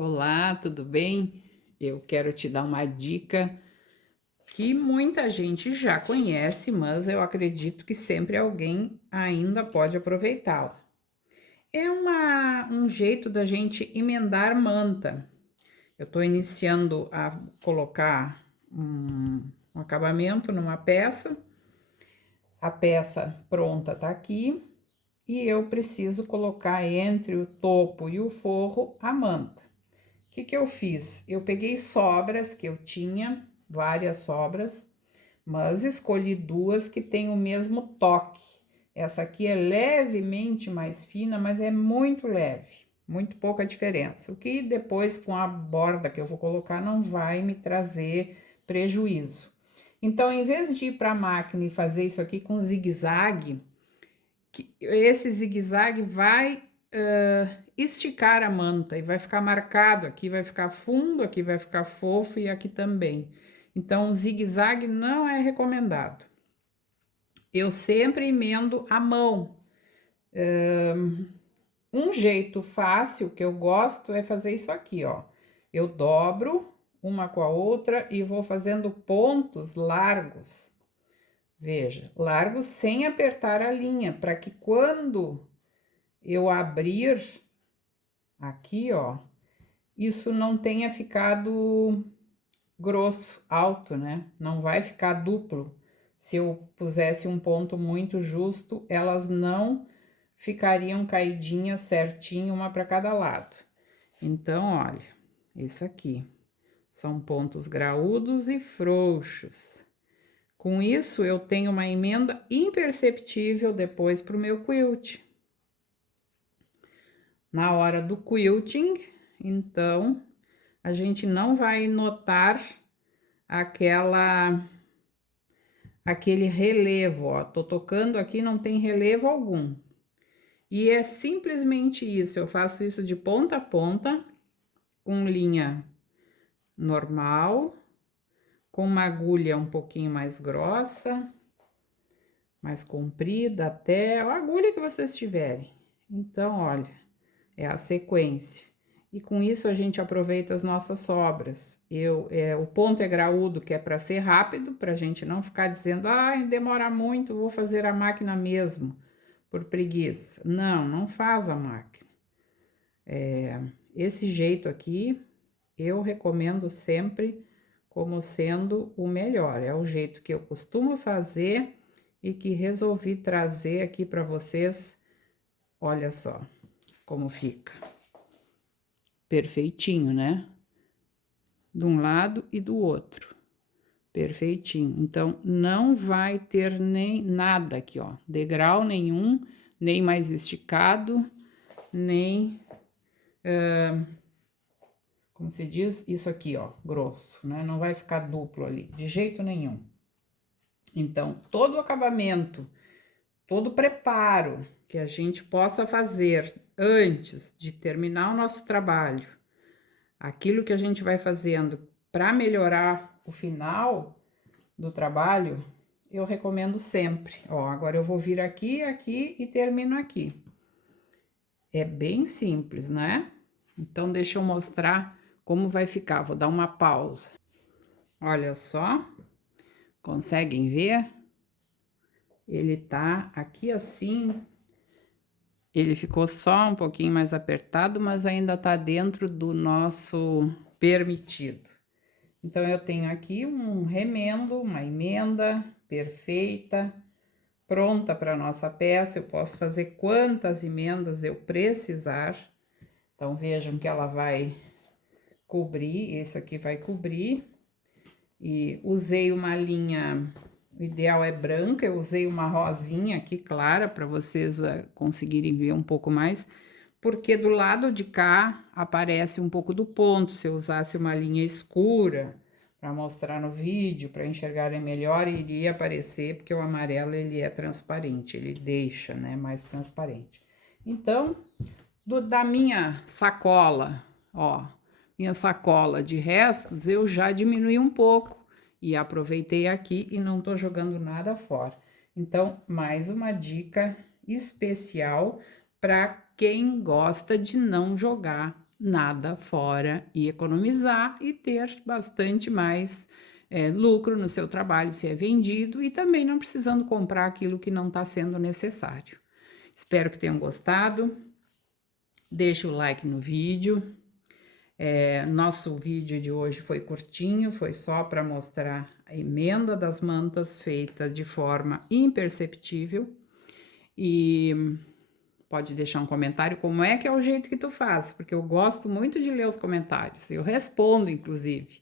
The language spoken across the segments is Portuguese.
Olá, tudo bem? Eu quero te dar uma dica que muita gente já conhece, mas eu acredito que sempre alguém ainda pode aproveitá-la. É um jeito da gente emendar manta. Eu estou iniciando a colocar um acabamento numa peça. A peça pronta tá aqui e eu preciso colocar entre o topo e o forro a manta. O que eu fiz? Eu peguei sobras que eu tinha, várias sobras, mas escolhi duas que têm o mesmo toque. Essa aqui é levemente mais fina, mas é muito leve, muito pouca diferença. O que depois, com a borda que eu vou colocar, não vai me trazer prejuízo. Então, em vez de ir para a máquina e fazer isso aqui com zigue-zague, esse zigue-zague vai esticar a manta e vai ficar marcado, aqui vai ficar fundo, aqui vai ficar fofo e aqui também. Então, o zigue-zague não é recomendado. Eu sempre emendo à mão. Um jeito fácil que eu gosto é fazer isso aqui, ó. Eu dobro uma com a outra e vou fazendo pontos largos. Veja, largos sem apertar a linha, para que quando eu abrir aqui, ó, isso não tenha ficado grosso, alto, né? Não vai ficar duplo. Se eu pusesse um ponto muito justo, elas não ficariam caidinhas certinho uma para cada lado. Então, olha, isso aqui são pontos graúdos e frouxos. Com isso, eu tenho uma emenda imperceptível depois para o meu quilt. Na hora do quilting, então, a gente não vai notar aquele relevo, ó. Tô tocando aqui, não tem relevo algum. E é simplesmente isso, eu faço isso de ponta a ponta, com linha normal, com uma agulha um pouquinho mais grossa, mais comprida até a agulha que vocês tiverem. Então, olha, é a sequência. E com isso a gente aproveita as nossas sobras. O ponto é graúdo, que é para ser rápido, para a gente não ficar dizendo, ah, demora muito, vou fazer a máquina mesmo, por preguiça. Não, não faz a máquina. Esse jeito aqui, eu recomendo sempre como sendo o melhor. É o jeito que eu costumo fazer e que resolvi trazer aqui para vocês. Olha só como fica. Perfeitinho, né? De um lado e do outro. Perfeitinho. Então, não vai ter nem nada aqui, ó. Degrau nenhum, nem mais esticado, nem... como se diz? Isso aqui, ó, grosso, né? Não vai ficar duplo ali, de jeito nenhum. Então, todo o acabamento, todo o preparo que a gente possa fazer antes de terminar o nosso trabalho, aquilo que a gente vai fazendo para melhorar o final do trabalho, eu recomendo sempre. Ó, agora eu vou vir aqui, aqui e termino aqui. É bem simples, né? Então, deixa eu mostrar como vai ficar. Vou dar uma pausa. Olha só, conseguem ver? Ele tá aqui assim, ele ficou só um pouquinho mais apertado, mas ainda tá dentro do nosso permitido. Então, eu tenho aqui um remendo, uma emenda perfeita, pronta para nossa peça. Eu posso fazer quantas emendas eu precisar. Então, vejam que ela vai cobrir, esse aqui vai cobrir. E usei uma linha, o ideal é branca, eu usei uma rosinha aqui clara para vocês conseguirem ver um pouco mais, porque do lado de cá aparece um pouco do ponto. Se eu usasse uma linha escura para mostrar no vídeo, para enxergarem melhor, iria aparecer, porque o amarelo ele é transparente, ele deixa, né, mais transparente. Então, da minha sacola, ó, minha sacola de restos, eu já diminui um pouco e aproveitei aqui e não tô jogando nada fora. Então, mais uma dica especial para quem gosta de não jogar nada fora e economizar e ter bastante mais lucro no seu trabalho se é vendido e também não precisando comprar aquilo que não está sendo necessário. Espero que tenham gostado. Deixe o like no vídeo. Nosso vídeo de hoje foi curtinho, foi só para mostrar a emenda das mantas feita de forma imperceptível. E pode deixar um comentário como é que é o jeito que tu faz, porque eu gosto muito de ler os comentários, eu respondo, inclusive.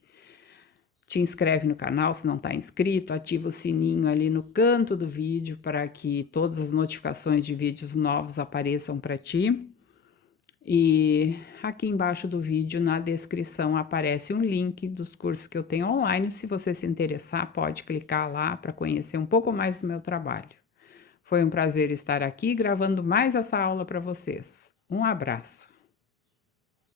Te inscreve no canal se não está inscrito, ativa o sininho ali no canto do vídeo para que todas as notificações de vídeos novos apareçam para ti. E aqui embaixo do vídeo, na descrição, aparece um link dos cursos que eu tenho online. Se você se interessar, pode clicar lá para conhecer um pouco mais do meu trabalho. Foi um prazer estar aqui gravando mais essa aula para vocês. Um abraço.